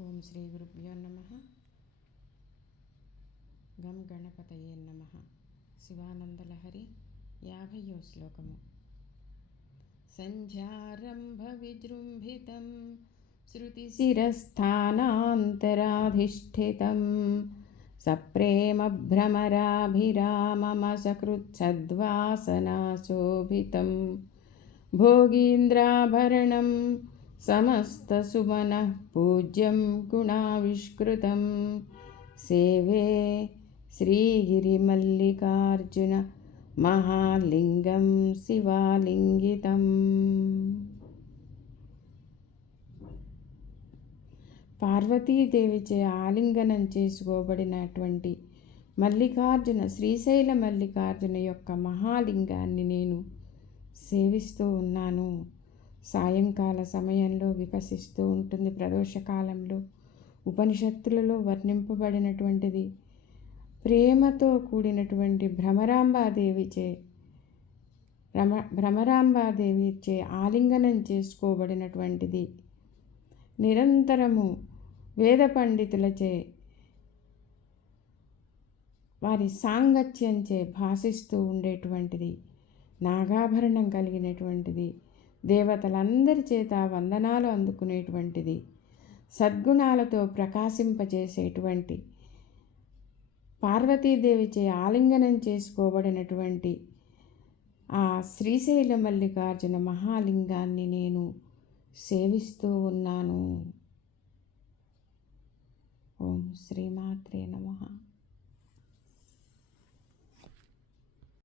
ఓం శ్రీ గురుభ్యో నమః. గం గణపతయే నమః. శివానందలహరి 50వ శ్లోకము. సంధ్యారంభ విజృంభితం శృతిశిరస్థానాంతరాధిష్ఠితం సప్రేమ భ్రమరాభిరామమసకృత్సద్వాసనాశోభితం భోగీంద్రాభరణం సమస్తసుమనః పూజ్యం గుణావిష్కృతం సేవే శ్రీగిరిమల్లికార్జున మహాలింగం శివాలింగితం. పార్వతీదేవిచే ఆలింగనం చేసుకోబడినటువంటి మల్లికార్జున, శ్రీశైల మల్లికార్జున యొక్క మహాలింగాన్ని నేను సేవిస్తూ ఉన్నాను. సాయంకాల సమయంలో వికసిస్తూ ఉంటుంది. ప్రదోషకాలంలో ఉపనిషత్తులలో వర్ణింపబడినటువంటిది. ప్రేమతో కూడినటువంటి భ్రమరాంబాదేవిచే ఆలింగనం చేసుకోబడినటువంటిది. నిరంతరము వేద పండితులచే వారి సాంగత్యంచే భాసిస్తూ ఉండేటువంటిది. నాగాభరణం కలిగినటువంటిది. దేవతలందరి చేత వందనాలు అందుకునేటువంటిది. సద్గుణాలతో ప్రకాశింపజేసేటువంటి, పార్వతీదేవిచే ఆలింగనం చేసుకోబడినటువంటి ఆ శ్రీశైల మల్లికార్జున మహాలింగాన్ని నేను సేవిస్తూ ఉన్నాను. ఓం శ్రీమాత్రే నమః.